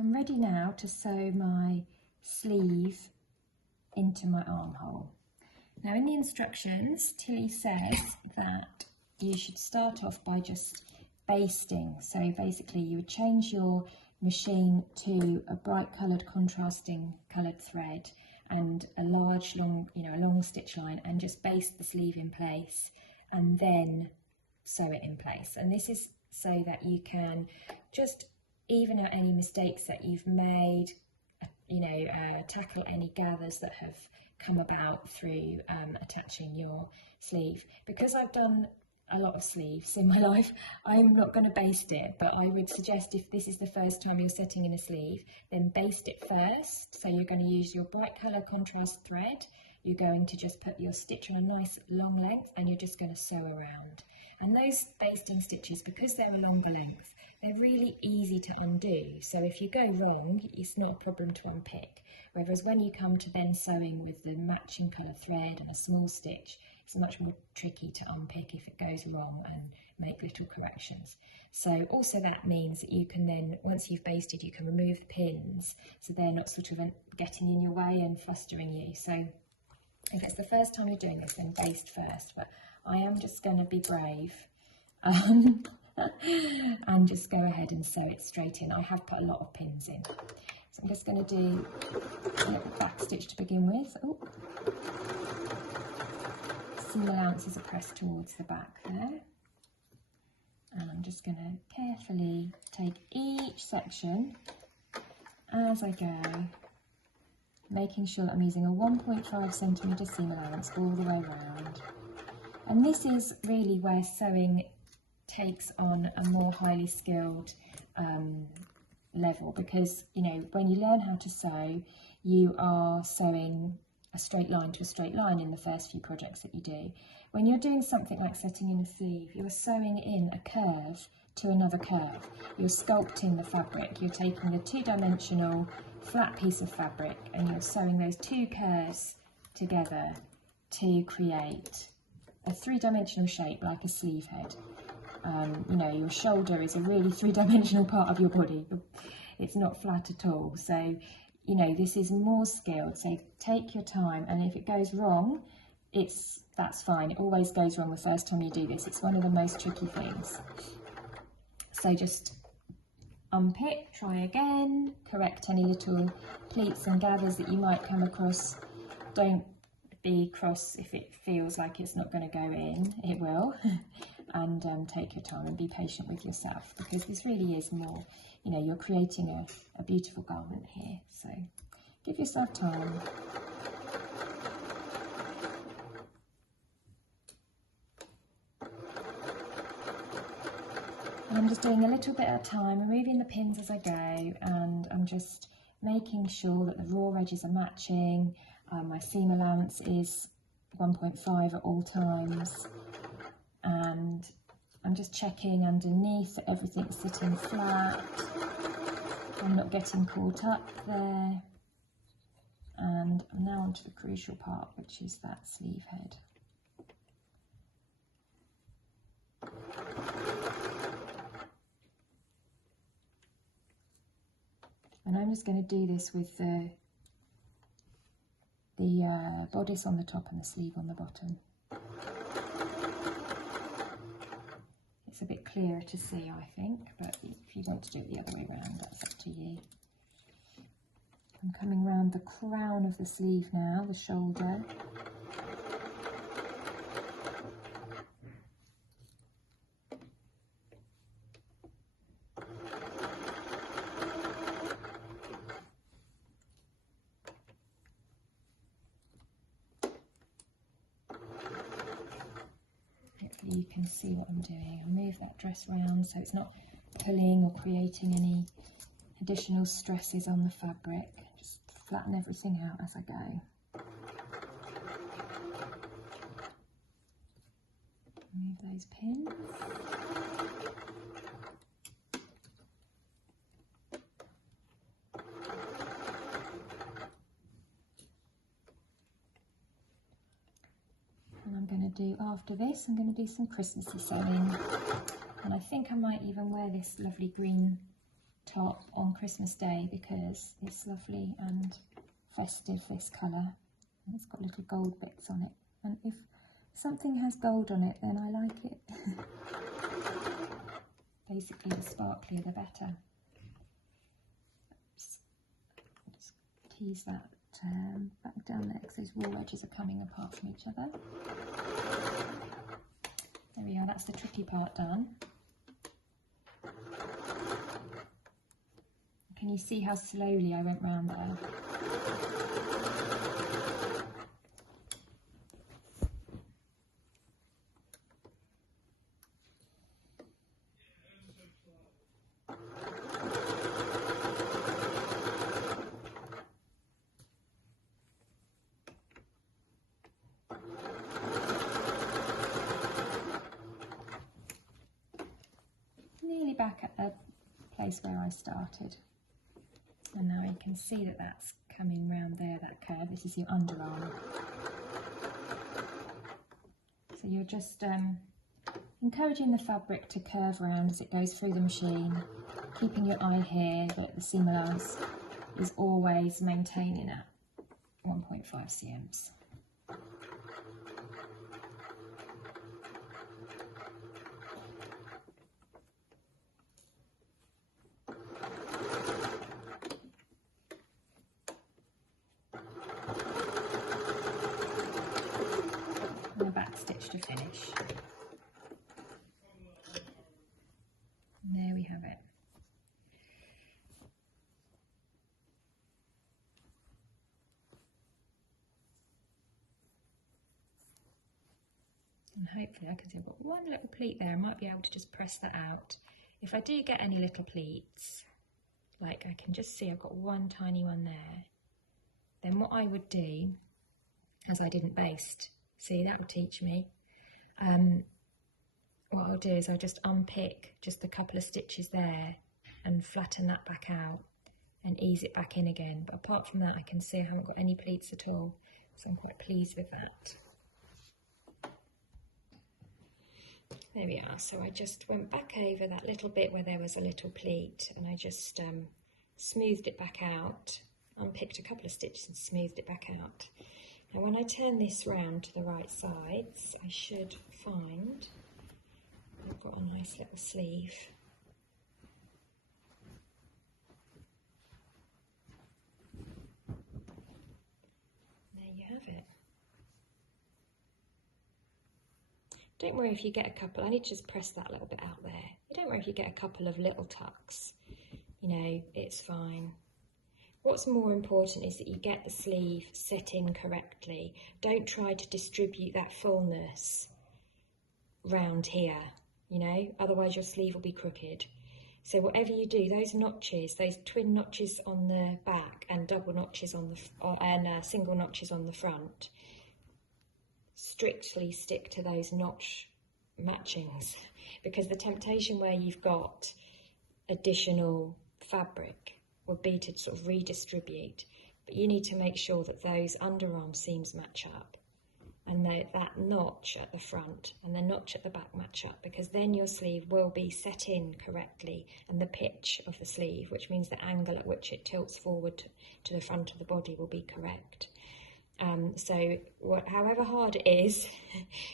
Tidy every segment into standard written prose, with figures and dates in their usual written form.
I'm ready now to sew my sleeve into my armhole. Now in the instructions, Tilly says that you should start off by just basting. So basically you would change your machine to a bright coloured contrasting coloured thread and a large long, a long stitch line, and just baste the sleeve in place and then sew it in place. And this is so that you can just even out any mistakes that you've made, tackle any gathers that have come about through attaching your sleeve. Because I've done a lot of sleeves in my life, I'm not going to baste it, but I would suggest if this is the first time you're setting in a sleeve, then baste it first. So you're going to use your bright colour contrast thread, you're going to just put your stitch on a nice long length and you're just going to sew around. And those basting stitches, because they're a longer length, they're really easy to undo. So if you go wrong, it's not a problem to unpick. Whereas when you come to then sewing with the matching colour thread and a small stitch, it's much more tricky to unpick if it goes wrong and make little corrections. So also that means that you can then, once you've basted, you can remove the pins so they're not sort of getting in your way and flustering you. So if it's the first time you're doing this, then baste first. But I am just going to be brave and just go ahead and sew it straight in. I have put a lot of pins in. So I'm just going to do a little back stitch to begin with. Oh. Seam allowances are pressed towards the back there. And I'm just going to carefully take each section as I go, making sure that I'm using a 1.5 centimetre seam allowance all the way around. And this is really where sewing takes on a more highly skilled level, because when you learn how to sew, you are sewing a straight line to a straight line in the first few projects that you do. When you're doing something like setting in a sleeve, you're sewing in a curve to another curve. You're sculpting the fabric. You're taking a two-dimensional flat piece of fabric and you're sewing those two curves together to create a three-dimensional shape like a sleeve head. Your shoulder is a really three-dimensional part of your body. It's not flat at all. So this is more skilled, so take your time, and if it goes wrong, that's fine. It always goes wrong the first time you do this. It's one of the most tricky things. So just unpick, try again, correct any little pleats and gathers that you might come across. Don't be cross if it feels like it's not going to go in, it will. And take your time and be patient with yourself, because this really is more, you're creating a beautiful garment here, so give yourself time. And I'm just doing a little bit at a time, removing the pins as I go, and I'm just making sure that the raw edges are matching. My seam allowance is 1.5 at all times, and I'm just checking underneath that everything's sitting flat. I'm not getting caught up there. And I'm now onto the crucial part, which is that sleeve head. And I'm just going to do this with the bodice on the top and the sleeve on the bottom. It's a bit clearer to see, I think, but if you want to do it the other way around, that's up to you. I'm coming round the crown of the sleeve now, the shoulder. Hopefully you can see what I'm doing. I'll move that dress round so it's not pulling or creating any additional stresses on the fabric. Just flatten everything out as I go. Move those pins. And I'm going to do, after this, I'm going to do some Christmassy sewing. And I think I might even wear this lovely green top top on Christmas Day because it's lovely and festive, this colour, and it's got little gold bits on it, and if something has gold on it then I like it. Basically the sparklier the better. Just tease that back down there because those raw edges are coming apart from each other. There we are, that's the tricky part done. Can you see how slowly I went round there? Nearly back at the place where I started. And now you can see that that's coming round there, that curve. This is your underarm. So you're just encouraging the fabric to curve round as it goes through the machine, keeping your eye here that the seam allowance is always maintaining at 1.5 cms. Stitch to finish. And there we have it. And hopefully I can see I've got one little pleat there. I might be able to just press that out. If I do get any little pleats, like I can just see I've got one tiny one there, then what I would do, as I didn't baste, see, that will teach me. What I'll do is I'll just unpick just a couple of stitches there and flatten that back out and ease it back in again. But apart from that, I can see I haven't got any pleats at all, so I'm quite pleased with that. There we are. So I just went back over that little bit where there was a little pleat and I just smoothed it back out, unpicked a couple of stitches and smoothed it back out. Now when I turn this round to the right sides, I should find I've got a nice little sleeve. There you have it. Don't worry if you get a couple, I need to just press that little bit out there. Don't worry if you get a couple of little tucks, you know, it's fine. What's more important is that you get the sleeve set in correctly. Don't try to distribute that fullness round here, you know, otherwise your sleeve will be crooked. So whatever you do, those notches, those twin notches on the back and double notches on the single notches on the front, strictly stick to those notch matchings, because the temptation where you've got additional fabric would be to sort of redistribute, but you need to make sure that those underarm seams match up and that notch at the front and the notch at the back match up, because then your sleeve will be set in correctly and the pitch of the sleeve, which means the angle at which it tilts forward to the front of the body, will be correct. So however hard it is,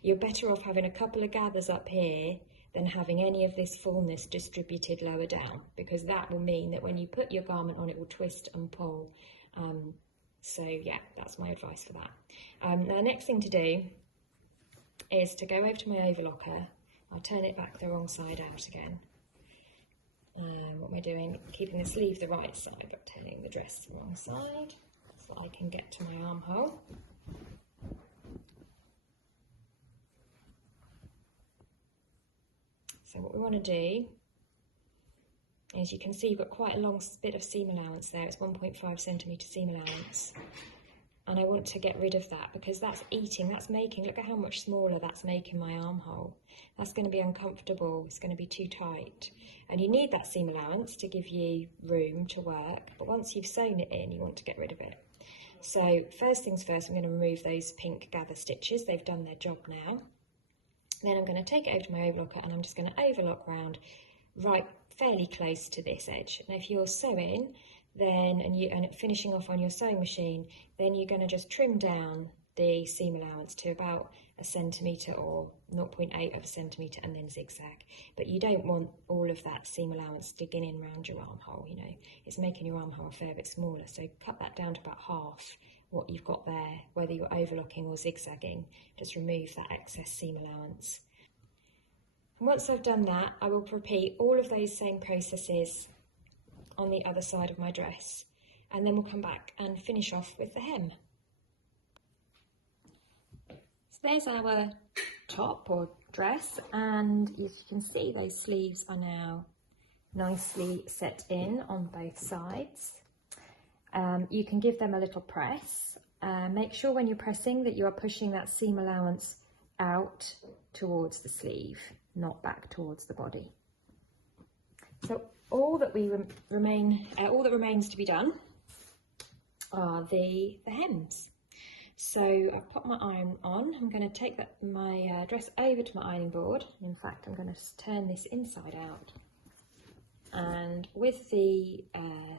you're better off having a couple of gathers up here than having any of this fullness distributed lower down, because that will mean that when you put your garment on, it will twist and pull. So yeah, that's my advice for that. Now the next thing to do is to go over to my overlocker. I'll turn it back the wrong side out again. What am I doing? Keeping the sleeve the right side, but turning the dress the wrong side so I can get to my armhole. So what we want to do is, you can see you've got quite a long bit of seam allowance there. It's 1.5 centimetre seam allowance. And I want to get rid of that because that's eating, that's making, look at how much smaller that's making my armhole. That's going to be uncomfortable, it's going to be too tight. And you need that seam allowance to give you room to work, but once you've sewn it in, you want to get rid of it. So first things first, I'm going to remove those pink gather stitches. They've done their job now. Then I'm going to take it over to my overlocker and I'm just going to overlock round right fairly close to this edge. And if you're sewing then and finishing off on your sewing machine, then you're going to just trim down the seam allowance to about 1 centimetre or 0.8 of a centimetre and then zigzag. But you don't want all of that seam allowance digging in around your armhole, you know, it's making your armhole a fair bit smaller, so cut that down to about half what you've got there, whether you're overlocking or zigzagging. Just remove that excess seam allowance. And once I've done that, I will repeat all of those same processes on the other side of my dress, and then we'll come back and finish off with the hem. So there's our top or dress, and as you can see, those sleeves are now nicely set in on both sides. You can give them a little press. Make sure when you're pressing that you are pushing that seam allowance out towards the sleeve, not back towards the body. So all that remains to be done are the hems. So I've put my iron on. I'm going to take my dress over to my ironing board. In fact, I'm going to turn this inside out. And with the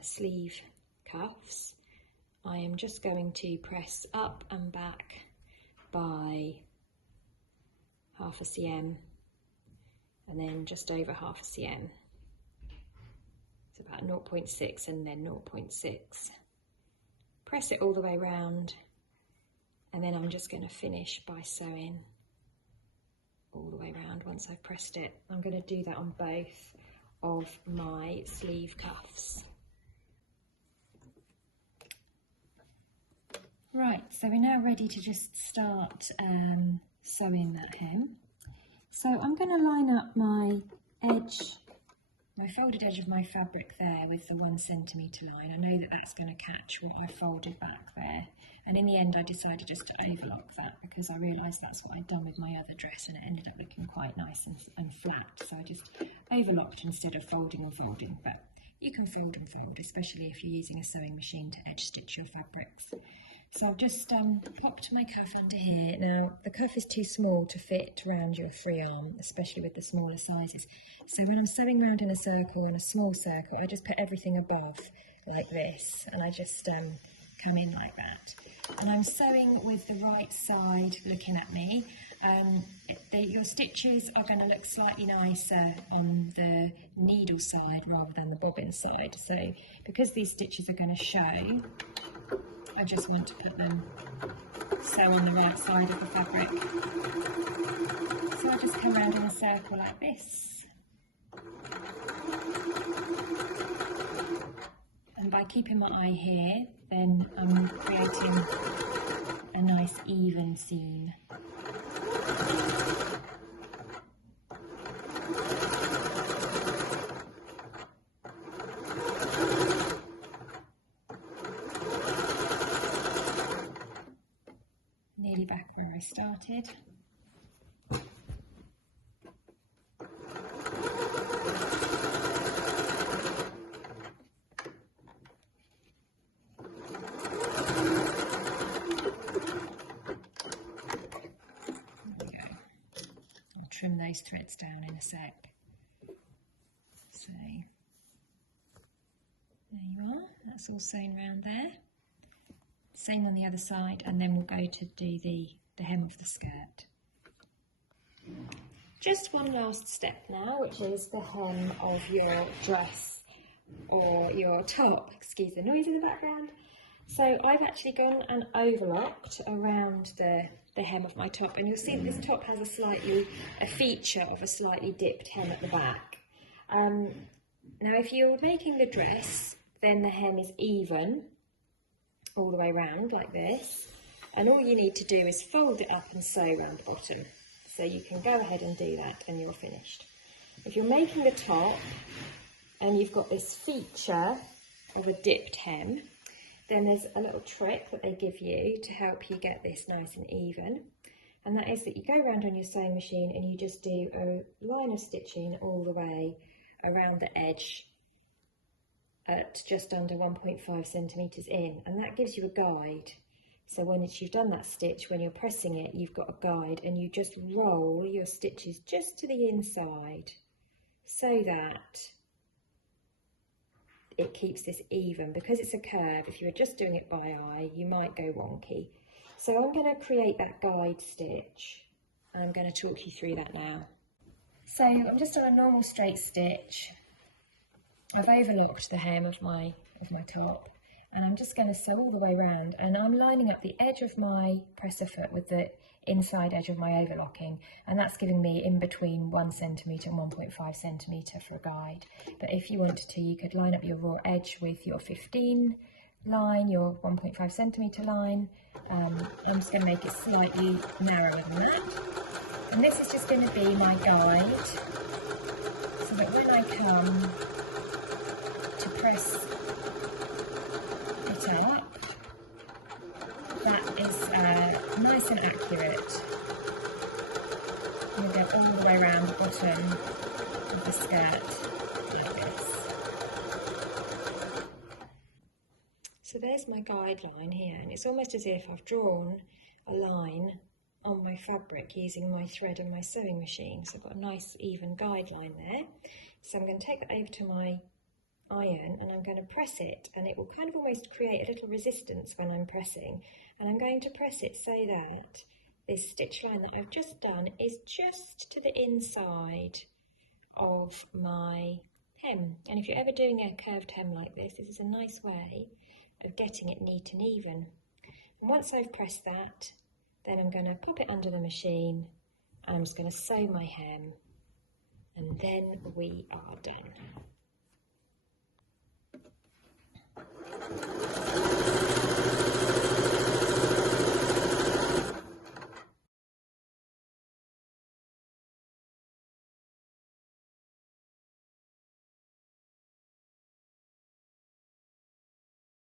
sleeve cuffs, I am just going to press up and back by 0.5 cm and then just over 0.5 cm. It's about 0.6 and then 0.6. Press it all the way round, and then I'm just going to finish by sewing all the way around once I've pressed it. I'm going to do that on both of my sleeve cuffs. Right, so we're now ready to just start sewing that hem. So I'm going to line up my folded edge of my fabric there with the 1 centimetre line. I know that that's going to catch what I folded back there, and in the end I decided just to overlock that because I realised that's what I'd done with my other dress and it ended up looking quite nice and flat, so I just overlocked instead of folding and folding. But you can fold and fold, especially if you're using a sewing machine to edge stitch your fabrics. So I've just popped my cuff under here. Now the cuff is too small to fit around your free arm, especially with the smaller sizes. So when I'm sewing around in a circle, in a small circle, I just put everything above like this, and I just come in like that. And I'm sewing with the right side looking at me. Your stitches are going to look slightly nicer on the needle side rather than the bobbin side. So because these stitches are going to show, I just want to put them sew on the right side of the fabric. So I just come around in a circle like this. And by keeping my eye here, then I'm creating a nice even seam. Nearly back where I started. Trim those threads down in a sec. So there you are, that's all sewn around there. Same on the other side, and then we'll go to do the hem of the skirt. Just one last step now, which is the hem of your dress or your top. Excuse the noise in the background. So I've actually gone and overlocked around the hem of my top, and you'll see that this top has a feature of a slightly dipped hem at the back. Now if you're making the dress, then the hem is even all the way around like this, and all you need to do is fold it up and sew around the bottom. So you can go ahead and do that and you're finished. If you're making the top and you've got this feature of a dipped hem, then there's a little trick that they give you to help you get this nice and even, and that is that you go around on your sewing machine and you just do a line of stitching all the way around the edge at just under 1.5 centimetres in, and that gives you a guide. So once you've done that stitch, when you're pressing it, you've got a guide, and you just roll your stitches just to the inside. so that it keeps this even. Because it's a curve, if you were just doing it by eye, you might go wonky. So I'm going to create that guide stitch, and I'm going to talk you through that now. So I'm just on a normal straight stitch. I've overlocked the hem of my top, and I'm just going to sew all the way around, and I'm lining up the edge of my presser foot with the inside edge of my overlocking, and that's giving me in between 1 centimetre and 1.5 centimetre for a guide. But if you wanted to, you could line up your raw edge with your 15 line, your 1.5 centimetre line. I'm just going to make it slightly narrower than that, and this is just going to be my guide, so that when I come to press it up, that is nice and accurate. I'm going to go all the way around the bottom of the skirt like this. So there's my guideline here, and it's almost as if I've drawn a line on my fabric using my thread and my sewing machine. So I've got a nice even guideline there. So I'm going to take that over to my iron, and I'm going to press it, and it will kind of almost create a little resistance when I'm pressing, and I'm going to press it so that this stitch line that I've just done is just to the inside of my hem. And if you're ever doing a curved hem like this, this is a nice way of getting it neat and even. And once I've pressed that, then I'm going to pop it under the machine, and I'm just going to sew my hem, and then we are done.